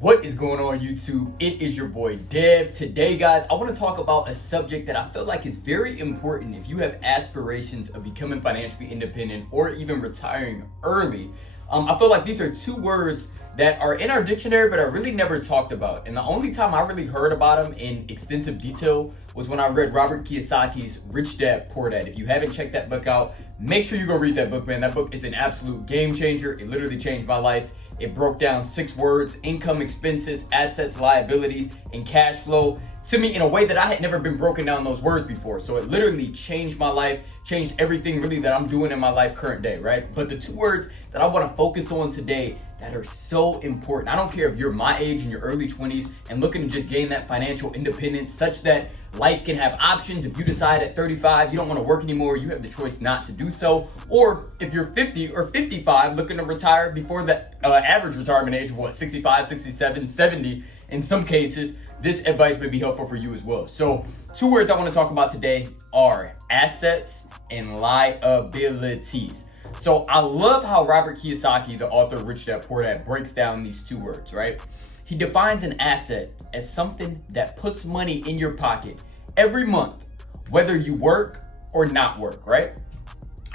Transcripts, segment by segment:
What is going on, YouTube? It is your boy Dev. Today, guys, I want to talk about a subject that I feel like is very important if you have aspirations of becoming financially independent or even retiring early. I feel like these are two words that are in our dictionary but are really never talked about. And the only time I really heard about them in extensive detail was when I read Robert Kiyosaki's Rich Dad, Poor Dad. If you haven't checked that book out, make sure you go read that book, man. That book is an absolute game changer. It literally changed my life. It broke down 6 words: income, expenses, assets, liabilities, and cash flow, to me in a way that I had never been broken down those words before. So it literally changed my life, changed everything really that I'm doing in my life current day, right? But the 2 words that I want to focus on today that are so important. I don't care if you're my age in your early 20s and looking to just gain that financial independence such that life can have options. If you decide at 35 you don't want to work anymore, you have the choice not to do so. Or if you're 50 or 55 looking to retire before the average retirement age of 65, 67, 70 in some cases, this advice may be helpful for you as well. So 2 words I want to talk about today are assets and liabilities. So I love how Robert Kiyosaki, the author of Rich Dad, Poor Dad, breaks down these 2 words, right? He defines an asset as something that puts money in your pocket every month, whether you work or not work, right?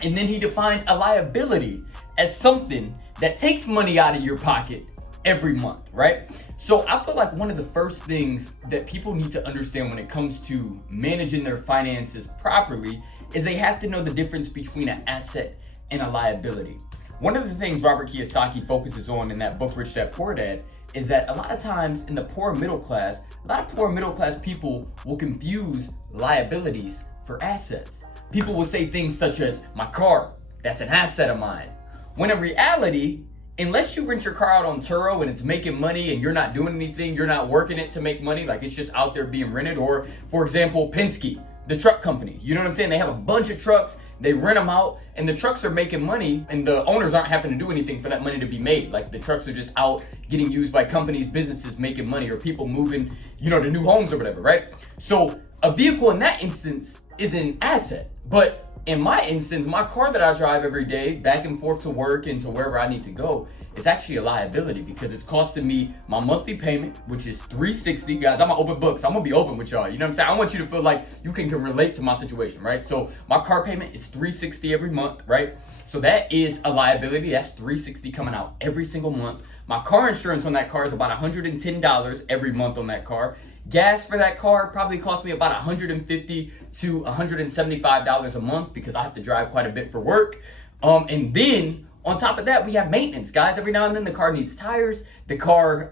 And then he defines a liability as something that takes money out of your pocket every month, right? So I feel like one of the first things that people need to understand when it comes to managing their finances properly is they have to know the difference between an asset and a liability. One of the things Robert Kiyosaki focuses on in that book, Rich Dad, Poor Dad, is that a lot of times in the poor middle class, a lot of poor middle class people will confuse liabilities for assets. People will say things such as, my car, that's an asset of mine. When in reality, unless you rent your car out on Turo and it's making money and you're not doing anything, you're not working it to make money, like it's just out there being rented. Or for example, Penske, the truck company, you know what I'm saying? They have a bunch of trucks, they rent them out, and the trucks are making money and the owners aren't having to do anything for that money to be made. Like the trucks are just out getting used by companies, businesses making money, or people moving, to new homes or whatever, right? So a vehicle in that instance is an asset. But in my instance, my car that I drive every day back and forth to work and to wherever I need to go, it's actually a liability because it's costing me my monthly payment, which is $360. Guys, I'm an open book, so I'm gonna be open with y'all. You know what I'm saying? I want you to feel like you can relate to my situation, right? So my car payment is $360 every month, right? So that is a liability. That's $360 coming out every single month. My car insurance on that car is about $110 every month on that car. Gas for that car probably costs me about $150 to $175 a month because I have to drive quite a bit for work. And then on top of that, we have maintenance, guys. Every now and then the car needs tires. The car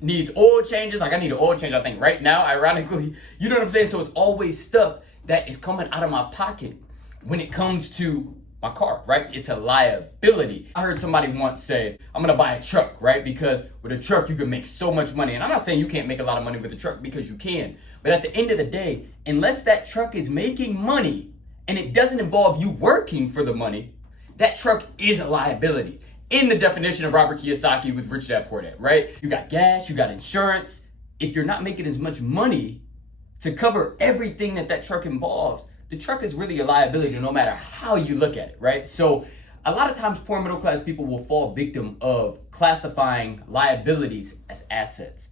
needs oil changes. Like I need an oil change, I think, right now, ironically. You know what I'm saying? So it's always stuff that is coming out of my pocket when it comes to my car, right? It's a liability. I heard somebody once say, I'm gonna buy a truck, right? Because with a truck, you can make so much money. And I'm not saying you can't make a lot of money with a truck, because you can. But at the end of the day, unless that truck is making money and it doesn't involve you working for the money, that truck is a liability in the definition of Robert Kiyosaki with Rich Dad, Poor Dad, right? You got gas, you got insurance. If you're not making as much money to cover everything that truck involves, the truck is really a liability no matter how you look at it, right? So a lot of times poor middle class people will fall victim of classifying liabilities as assets.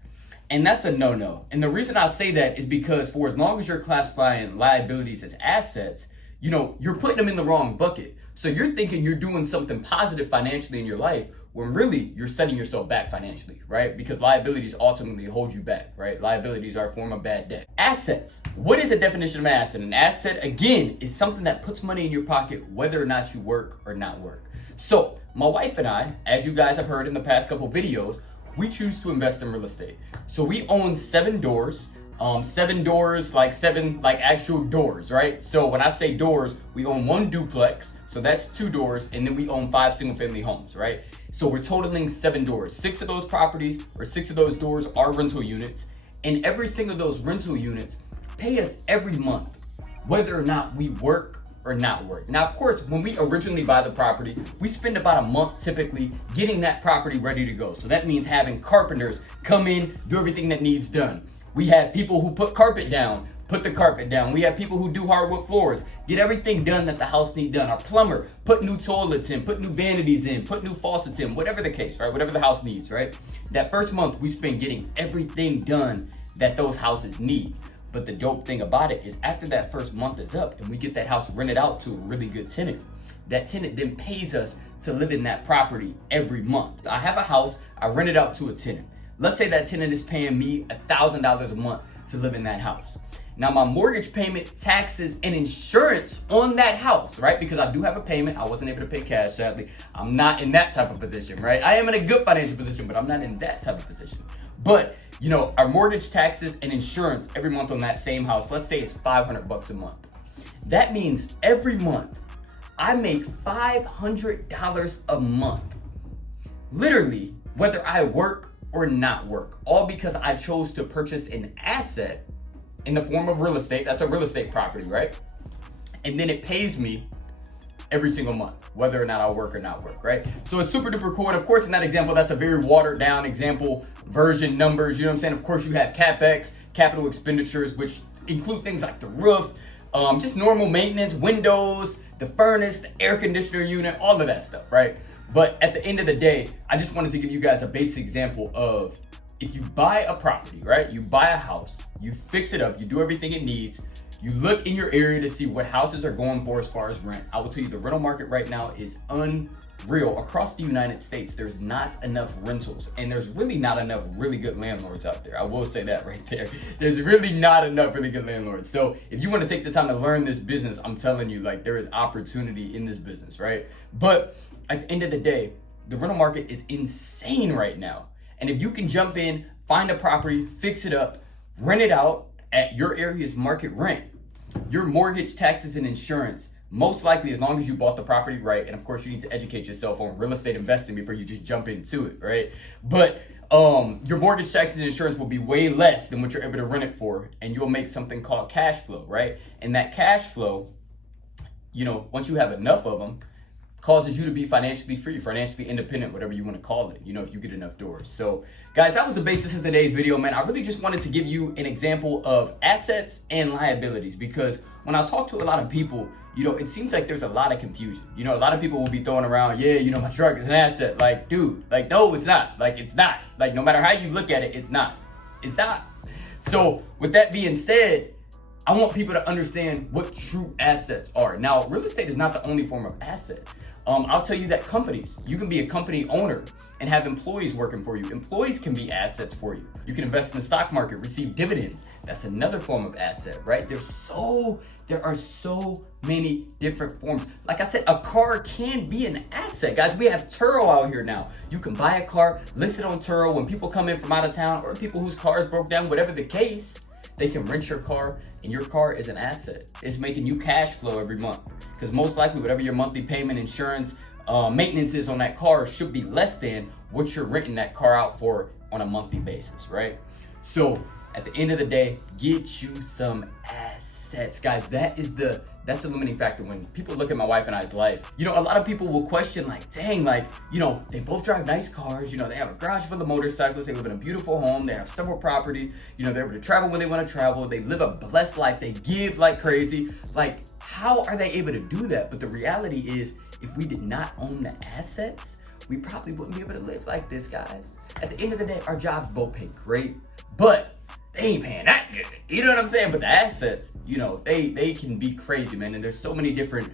And that's a no-no. And the reason I say that is because for as long as you're classifying liabilities as assets, you're putting them in the wrong bucket. So you're thinking you're doing something positive financially in your life when really you're setting yourself back financially, right? Because liabilities ultimately hold you back, right? Liabilities are a form of bad debt. Assets. What is a definition of an asset? An asset, again, is something that puts money in your pocket whether or not you work or not work. So my wife and I, as you guys have heard in the past couple videos, we choose to invest in real estate. So we own 7 doors. 7 doors, like 7 actual doors, right? So when I say doors, we own 1 duplex, so that's 2 doors, and then we own 5 single family homes, right? So we're totaling 7 doors. 6 of those properties or 6 of those doors are rental units, and every single of those rental units pay us every month, whether or not we work or not work. Now, of course, when we originally buy the property, we spend about a month typically getting that property ready to go. So that means having carpenters come in, do everything that needs done. We have people who put carpet down, put the carpet down. We have people who do hardwood floors, get everything done that the house needs done. Our plumber, put new toilets in, put new vanities in, put new faucets in, whatever the case, right? Whatever the house needs, right? That first month we spend getting everything done that those houses need. But the dope thing about it is after that first month is up and we get that house rented out to a really good tenant, that tenant then pays us to live in that property every month. I have a house, I rent it out to a tenant. Let's say that tenant is paying me $1,000 a month to live in that house. Now my mortgage payment, taxes, and insurance on that house, right? Because I do have a payment. I wasn't able to pay cash, sadly. I'm not in that type of position, right? I am in a good financial position, but I'm not in that type of position. But, you know, our mortgage, taxes, and insurance every month on that same house, let's say it's $500 a month. That means every month I make $500 a month. Literally, whether I work or not work, all because I chose to purchase an asset in the form of real estate. That's a real estate property, right? And then it pays me every single month, whether or not I work or not work, right? So it's super duper cool. And of course, in that example, that's a very watered down example, version numbers, you know what I'm saying? Of course, you have CapEx, capital expenditures, which include things like the roof, just normal maintenance, windows, the furnace, the air conditioner unit, all of that stuff, right? But at the end of the day, I just wanted to give you guys a basic example of if you buy a property, right? You buy a house, you fix it up, you do everything it needs, you look in your area to see what houses are going for as far as rent. I will tell you the rental market right now is unreal. Across the United States, there's not enough rentals and there's really not enough really good landlords out there. I will say that right there. There's really not enough really good landlords. So if you want to take the time to learn this business, I'm telling you, like, there is opportunity in this business, right? But at the end of the day, the rental market is insane right now. And if you can jump in, find a property, fix it up, rent it out at your area's market rent, your mortgage, taxes, and insurance, most likely, as long as you bought the property right, and of course you need to educate yourself on real estate investing before you just jump into it, right? But your mortgage, taxes, and insurance will be way less than what you're able to rent it for, and you'll make something called cash flow, right? And that cash flow, you know, once you have enough of them, causes you to be financially free, financially independent, whatever you want to call it, you know, if you get enough doors. So guys, that was the basis of today's video, man. I really just wanted to give you an example of assets and liabilities, because when I talk to a lot of people, you know, it seems like there's a lot of confusion. You know, a lot of people will be throwing around, yeah, you know, my truck is an asset. Like, dude, like, no, it's not. Like, it's not. Like, no matter how you look at it, it's not. It's not. So with that being said, I want people to understand what true assets are. Now, real estate is not the only form of asset. I'll tell you that companies, you can be a company owner and have employees working for you. Employees can be assets for you. You can invest in the stock market, receive dividends. That's another form of asset, right? There are so many different forms. Like I said, a car can be an asset. Guys, we have Turo out here now. You can buy a car, list it on Turo. When people come in from out of town or people whose cars broke down, whatever the case, they can rent your car, and your car is an asset. It's making you cash flow every month. Because most likely, whatever your monthly payment, insurance, maintenance is on that car should be less than what you're renting that car out for on a monthly basis, right? So at the end of the day, get you some assets, guys. That's the limiting factor when people look at my wife and I's life. You know, a lot of people will question, like, dang, like, you know, they both drive nice cars, you know, they have a garage full of motorcycles, they live in a beautiful home, they have several properties, you know, they're able to travel when they want to travel, they live a blessed life, they give like crazy. Like, how are they able to do that? But the reality is, if we did not own the assets, we probably wouldn't be able to live like this, guys. At the end of the day, our jobs both pay great, but they ain't paying that good. You know what I'm saying? But the assets, you know, they can be crazy, man. And there's so many different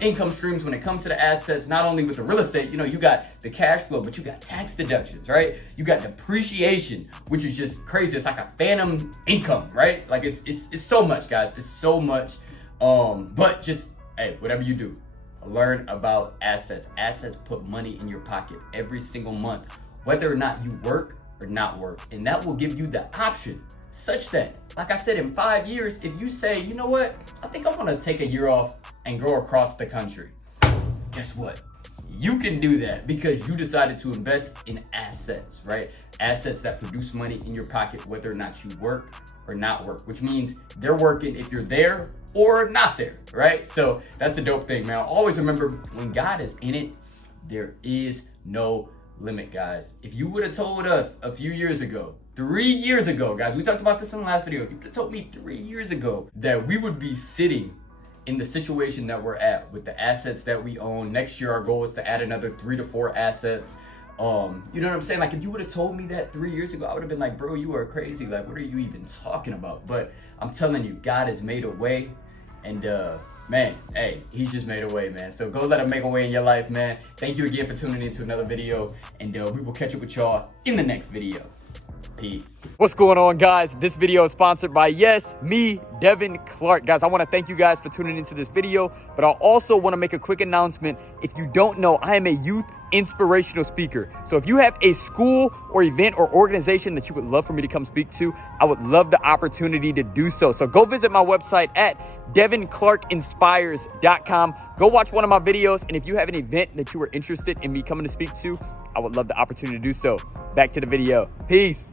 income streams when it comes to the assets, not only with the real estate, you know, you got the cash flow, but you got tax deductions, right? You got depreciation, which is just crazy. It's like a phantom income, right? Like it's so much, guys. It's so much. But just, hey, whatever you do, learn about assets. Assets put money in your pocket every single month, whether or not you work or not work. And that will give you the option such that, like I said, in 5 years, if you say, you know what, I think I want to take a year off and go across the country, guess what? You can do that because you decided to invest in assets, right? Assets that produce money in your pocket, whether or not you work or not work, which means they're working if you're there or not there, right? So that's the dope thing, man. Always remember, when God is in it, there is no limit, guys. If you would have told us a few years ago, 3 years ago, guys, we talked about this in the last video. If you would have told me 3 years ago that we would be sitting in the situation that we're at with the assets that we own. Next year, our goal is to add another 3 to 4 assets. You know what I'm saying? Like, if you would have told me that 3 years ago, I would have been like, bro, you are crazy. Like, what are you even talking about? But I'm telling you, God has made a way. And, man, hey, he's just made a way, man. So go let him make a way in your life, man. Thank you again for tuning in to another video. And we will catch up with y'all in the next video. Peace. What's going on, guys? This video is sponsored by, yes, me, Devin Clark. Guys, I want to thank you guys for tuning into this video, but I also want to make a quick announcement. If you don't know, I am a youth inspirational speaker. So if you have a school or event or organization that you would love for me to come speak to, I would love the opportunity to do so. So go visit my website at devinclarkinspires.com. Go watch one of my videos. And if you have an event that you are interested in me coming to speak to, I would love the opportunity to do so. Back to the video. Peace.